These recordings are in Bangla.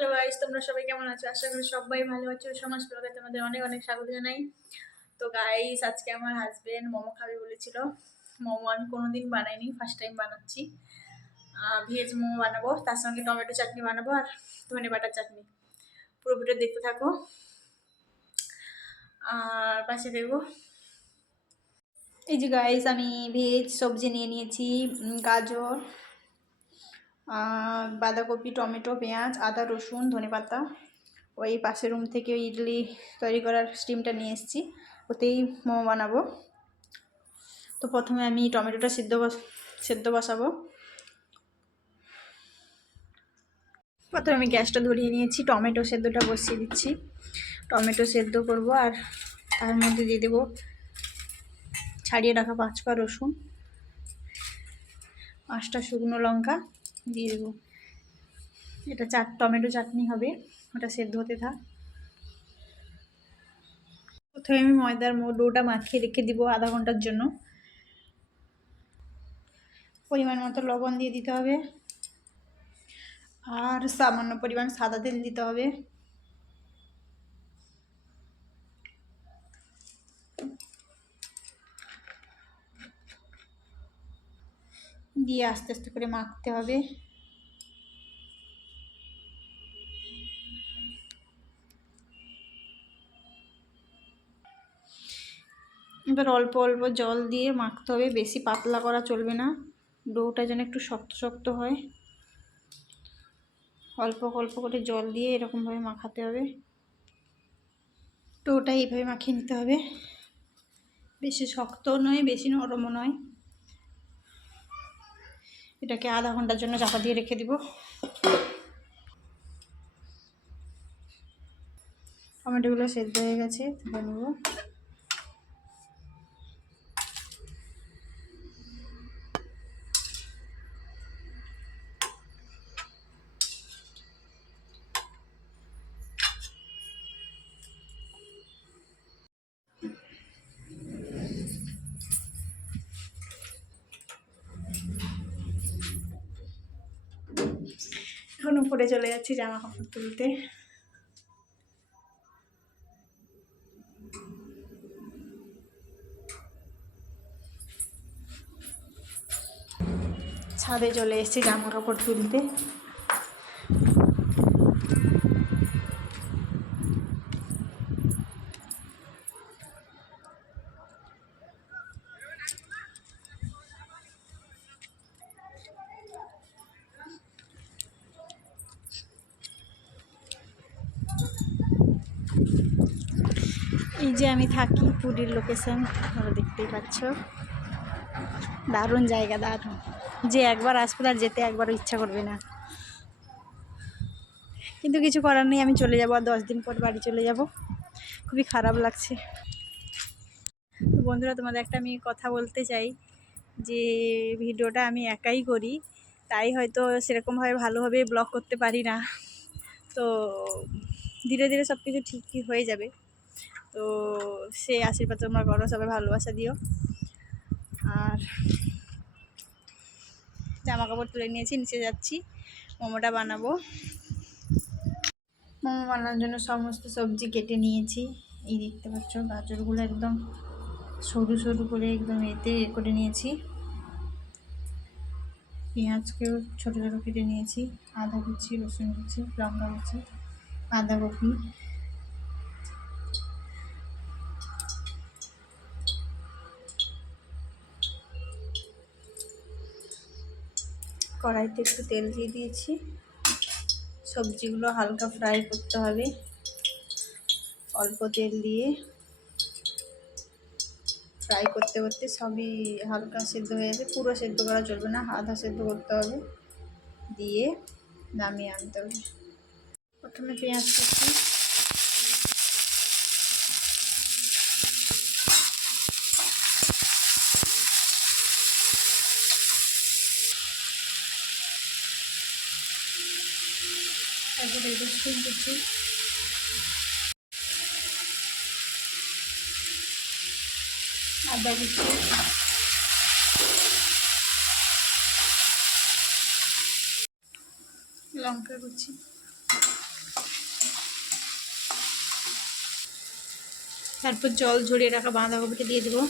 হ্যালো গাইস তোমরা সবাই কেমন আছো? আশা করি সবাই ভালো আছো। সমাজ ব্লগে তোমাদের অনেক অনেক স্বাগত জানাই। তো গাইস আজকে আমার হাজবেন্ড মোমো খাবে বলেছিল। মোমো আমি কোনোদিন বানাইনি ফার্স্ট টাইম বানাচ্ছি। ভেজ মোমো বানাবো, তার সঙ্গে টমেটো চাটনি বানাবো আর ধনে বাটার চাটনি। পুরো ভিডিও দেখতে থাকো। আর পাশে দেখব এই যে গাইস আমি ভেজ সবজি নিয়ে নিয়েছি গাজর বাঁধাকপি, টমেটো, পেঁয়াজ, আদা, রসুন ধনেপাতা ওই পাশের রুম থেকে ইডলি তৈরি করার স্টিমটা নিয়ে এসেছি। ওতেই মোমো বানাবো। তো প্রথমে আমি টমেটোটা সিদ্ধ সেদ্ধ বসাবো। প্রথমে আমি গ্যাসটা ধরিয়ে নিয়েছি। টমেটো সেদ্ধটা বসিয়ে দিচ্ছি। টমেটো সেদ্ধ করব আর তার মধ্যে দিয়ে দেবো ছাড়িয়ে রাখা পাঁচ পা রসুন, পাঁচটা শুকনো লঙ্কা দিয়ে দেবো। এটা চাট, টমেটো চাটনি হবে, ওটা সেদ্ধ হতে থাক। প্রথমে আমি ময়দার ডোটা মাখিয়ে রেখে দিব আধা ঘণ্টার জন্য। পরিমাণ মতো লবণ দিয়ে দিতে হবে। আর সামান্য পরিমাণ সাদা তেল দিতে হবে। দিয়ে আস্তে আস্তে করে মাখতে হবে। এবার অল্প অল্প জল দিয়ে মাখতে হবে, বেশি পাতলা করা চলবে না। ডোটা যেন একটু শক্ত শক্ত হয়। অল্প অল্প করে জল দিয়ে এরকমভাবে মাখাতে হবে। ডোটা এইভাবে মাখিয়ে নিতে হবে। বেশি শক্ত নয়, বেশি নরমও নয়। এটাকে আধা ঘণ্টার জন্য চাপা দিয়ে রেখে দিব। টমেটোগুলো সেদ্ধ হয়ে গেছে তুলে নেব। উপরে চলে যাচ্ছি জামা কাপড় তুলতে। ছাদে চলে এসেছি জামা কাপড় তুলতে। যে আমি থাকি পুরীর লোকেশন তোমরা দেখতেই পাচ্ছ। দারুণ জায়গা, দারুণ। যে একবার আসবে তার যেতে একবারও ইচ্ছা করবে না। কিন্তু কিছু করার নেই, আমি চলে যাব আর দশ দিন পর বাড়ি চলে যাব। খুবই খারাপ লাগছে। বন্ধুরা, তোমাদের একটা আমি কথা বলতে চাই, যে ভিডিওটা আমি একাই করি, তাই হয়তো সেরকমভাবে ভালোভাবে ব্লগ করতে পারি না। তো ধীরে ধীরে সব কিছু ঠিকই হয়ে যাবে। তো সেই আশীর্বাদ তোমরা করো সবাই ভালোবাসা দিও। আর জামা কাপড় তুলে নিয়েছি, নিচে যাচ্ছি, মোমোটা বানাবো। মোমো বানানোর জন্য সমস্ত সবজি কেটে নিয়েছি। এই দেখতে পাচ্ছ, গাজরগুলো একদম সরু সরু করে একদম এতে করে নিয়েছি। পেঁয়াজকেও ছোটো ছোটো কেটে নিয়েছি, আদা কুচি, রসুন কুচি, লঙ্কা কুচি, বাঁধাকপি। কড়াইতে একটু তেল দিয়ে দিয়েছি। সবজিগুলো হালকা ফ্রাই করতে হবে। অল্প তেল দিয়ে ফ্রাই করতে করতে সবই হালকা সেদ্ধ হয়ে যাবে পুরো সেদ্ধ করা চলবে না, আধা সেদ্ধ করতে হবে। দিয়ে নামিয়ে আনতে হবে। প্রথমে পেঁয়াজ কুচি তারপরে এবার স্টিম করছি। আদা দিচ্ছি লঙ্কা কুচি। তারপর জল ঝরিয়ে রাখা বাঁধাকপিটা দিয়ে দেবো।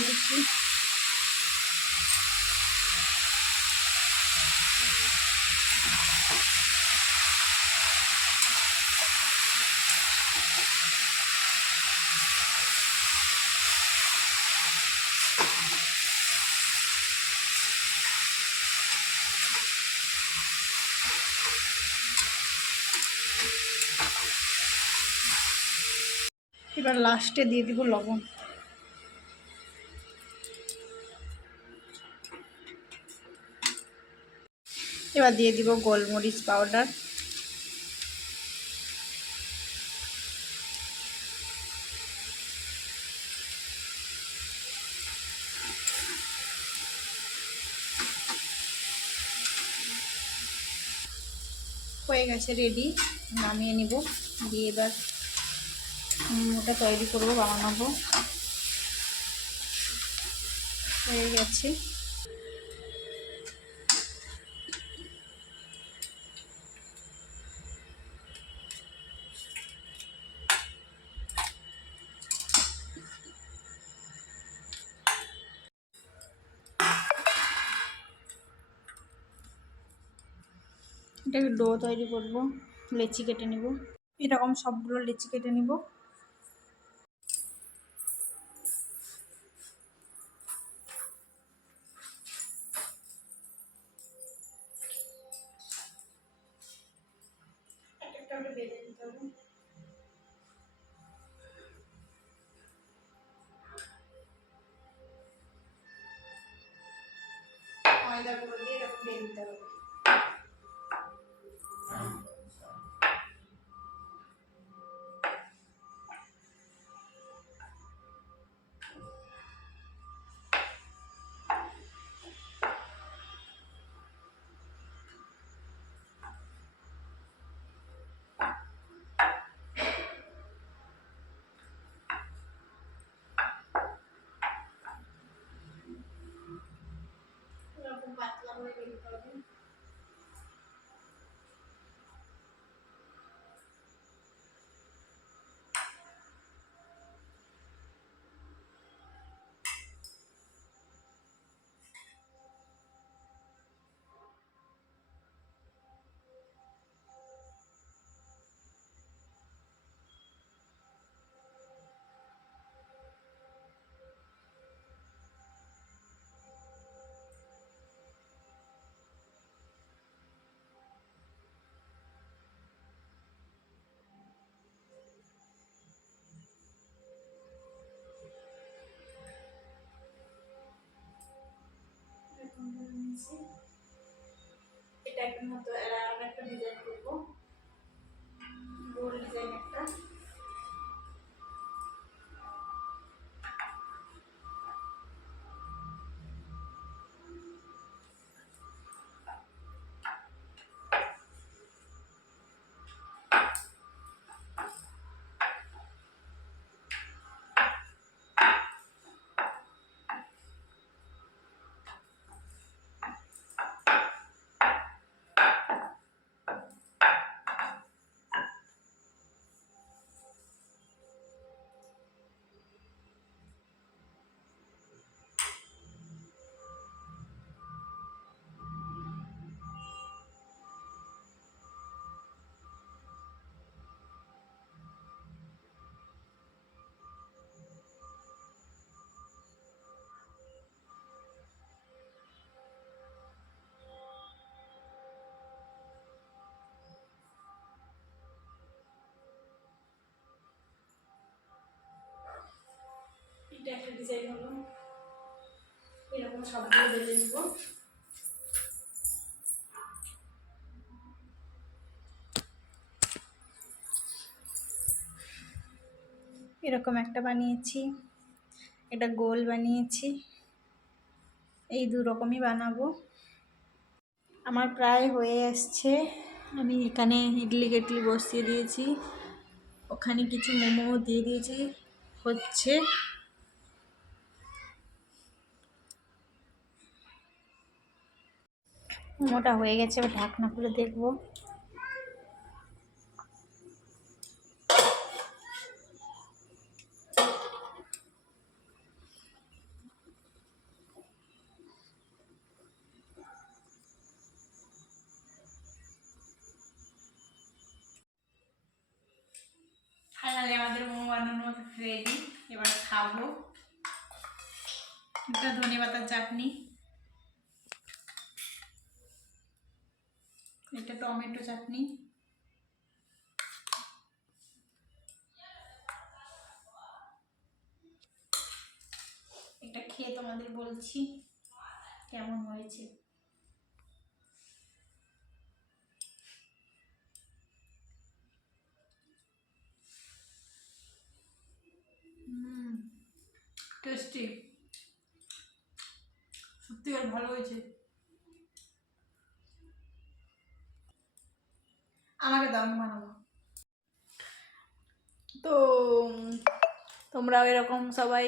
দিচ্ছি এবার লাস্টে দিয়ে দিব লবণ। এবার দিয়ে দিব গোলমরিচ পাউডার। হয়ে গেছে রেডি নামিয়ে নিব। দিয়ে এবার ওটা তৈরি করব, বানাবো। হয়ে গেছে। এটাকে ডো তৈরি করব, লেচি কেটে নিব। এরকম সবগুলো লেচি কেটে নিব। ময়দা গুঁড়ো দিয়ে এরকম বেঁধে দিতে হবে। করে বেরোতে হবে করে ডিজাইন হলো। এরকম সবগুলো এরকম একটা বানিয়েছি। এটা গোল বানিয়েছি। এই দু রকমই বানাবো। আমার প্রায় হয়ে আসছে। আমি এখানে ইডলি কেটলি বসিয়ে দিয়েছি। ওখানে কিছু মোমো দিয়ে দিয়েছি। হচ্ছে মোমোটা হয়ে গেছে, এবার ঢাকনা খুলে দেখব। আমাদের রেডি এবার খাব। এটা ধনে পাতার চাটনি। এটা টমেটো চাটনি। এটা খেয়ে তোমাদের বলছি কেমন হয়েছে। টেস্টি সত্যি আর ভালো হয়েছে। আমাকে দাও আমি বানাবো। তো তোমরাও এরকম সবাই